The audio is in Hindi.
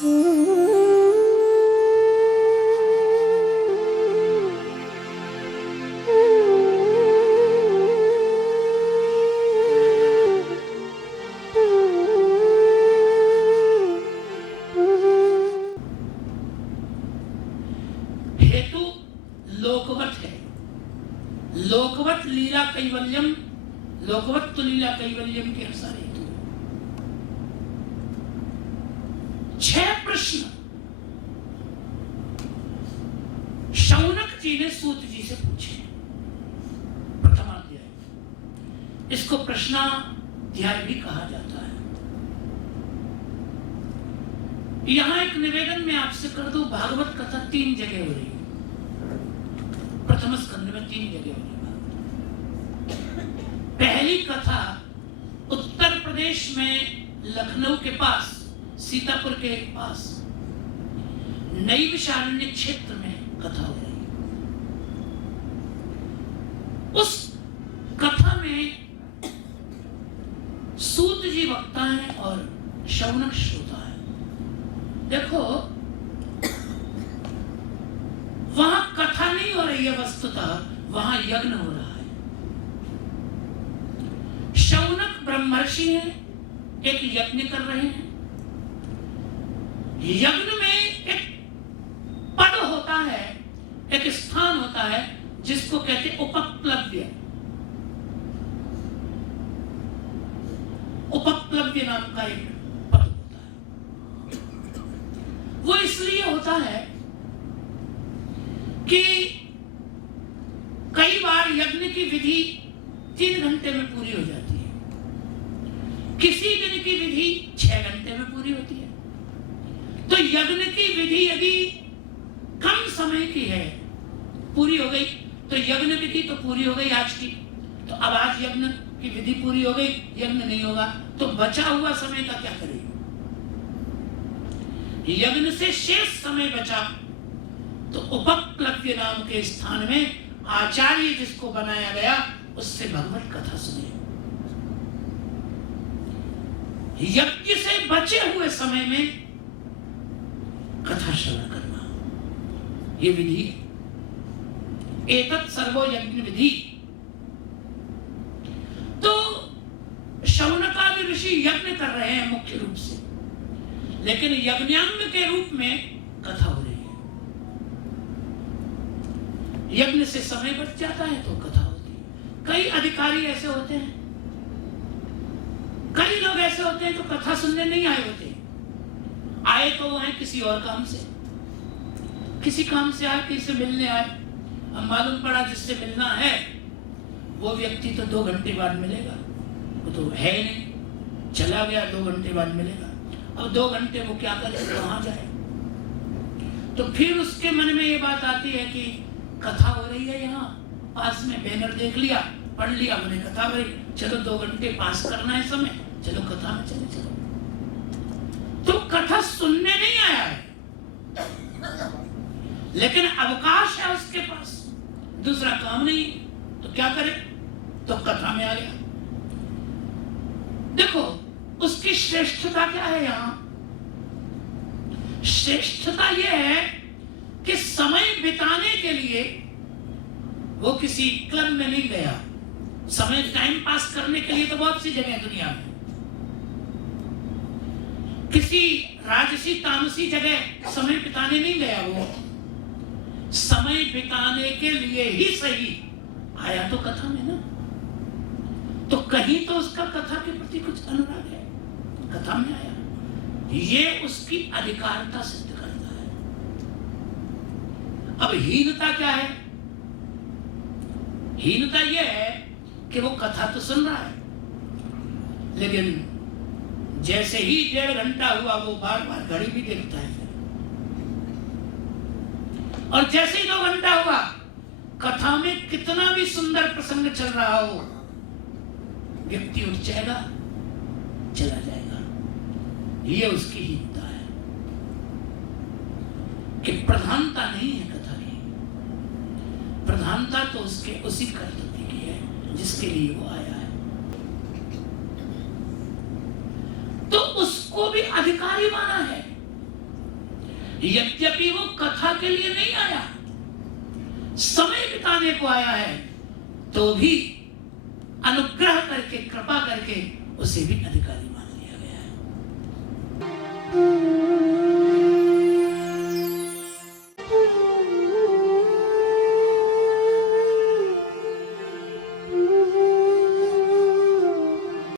हेतु लोकवत है। लोकवत लीला कैवल्यम, लोकवत तो लीला कैवल्यम के अनुसार हेतु। 6 प्रश्न शौनक जी ने सूत जी से पूछे। प्रथमाध्याय, इसको प्रश्नाध्याय भी कहा जाता है। यहां एक निवेदन में आपसे कर दूं, भागवत कथा 3 जगह हो रही है। प्रथम स्कंद में 3 जगह हो रही है। पहली कथा उत्तर प्रदेश में लखनऊ के पास, सीतापुर के पास नैमिषारण्य क्षेत्र में कथा हो रही है। उस कथा में सूत जी वक्ता है और शौनक श्रोता है। देखो, वहां कथा नहीं हो रही है, वस्तुतः वहां यज्ञ हो रहा है। शौनक ब्रह्मर्षि है, एक यज्ञ कर रहे हैं। यज्ञ में एक पद होता है, एक स्थान होता है जिसको कहते उपप्लव्य। उपप्लव्य नाम का एक पद होता है। वो इसलिए होता है कि कई बार यज्ञ की विधि 3 घंटे में पूरी हो जाती है, किसी दिन की विधि 6 घंटे में पूरी होती है। तो यज्ञ की विधि यदि कम समय की है, पूरी हो गई, तो यज्ञ विधि तो पूरी हो गई आज की, तो अब आज यज्ञ की विधि पूरी हो गई, यज्ञ नहीं होगा, तो बचा हुआ समय का क्या करें? यज्ञ से शेष समय बचा तो उपप्लव्य नाम के स्थान में आचार्य जिसको बनाया गया उससे भगवत कथा सुने। यज्ञ से बचे हुए समय में कथा श्रवण करना, ये विधि है। एतत् सर्वो यज्ञ विधि। तो शौनकादि ऋषि यज्ञ कर रहे हैं मुख्य रूप से, लेकिन यज्ञांग के रूप में कथा हो रही है। यज्ञ से समय बच जाता है तो कथा होती है। कई अधिकारी ऐसे होते हैं, कई लोग ऐसे होते हैं जो कथा सुनने नहीं आए होते, आए तो वो हैं किसी और काम से, किसी काम से आए, किसी से मिलने आए। अब मालूम पड़ा जिससे मिलना है वो व्यक्ति तो 2 घंटे बाद मिलेगा, वो तो है नहीं, चला गया, 2 घंटे बाद मिलेगा। अब 2 घंटे वो क्या करे, कहां जाए? तो फिर उसके मन में ये बात आती है कि कथा हो रही है यहाँ पास में, बैनर देख लिया, पढ़ लिया, मैंने कथा हो रही, चलो 2 घंटे पास करना है समय, चलो कथा में चले चलो। तो कथा सुनने नहीं आया है, लेकिन अवकाश है उसके पास, दूसरा काम नहीं, तो क्या करे? तो कथा में आ गया। देखो उसकी श्रेष्ठता क्या है यहाँ? श्रेष्ठता यह है कि समय बिताने के लिए वो किसी क्लब में नहीं गया। समय टाइम पास करने के लिए तो बहुत सी जगह दुनिया में, किसी राजसी तामसी जगह समय बिताने नहीं गया। वो समय बिताने के लिए ही सही आया तो कथा में ना, तो कहीं तो उसका कथा के प्रति कुछ अनुराग है, कथा में आया, ये उसकी अधिकारता सिद्ध करता है। अब हीनता क्या है? हीनता यह है कि वो कथा तो सुन रहा है, लेकिन जैसे ही 1.5 घंटा हुआ वो बार बार घड़ी भी देखता है, और जैसे ही 2 घंटा हुआ, कथा में कितना भी सुंदर प्रसंग चल रहा हो, व्यक्ति उठ जाएगा, चला जाएगा। ये उसकी हीनता है कि प्रधानता नहीं है कथा की, प्रधानता तो उसके उसी कर्तव्य की है जिसके लिए वो आया है। तो उसको भी अधिकारी माना है, यद्यपि वो कथा के लिए नहीं आया, समय बिताने को आया है, तो भी अनुग्रह करके, कृपा करके उसे भी अधिकारी माना।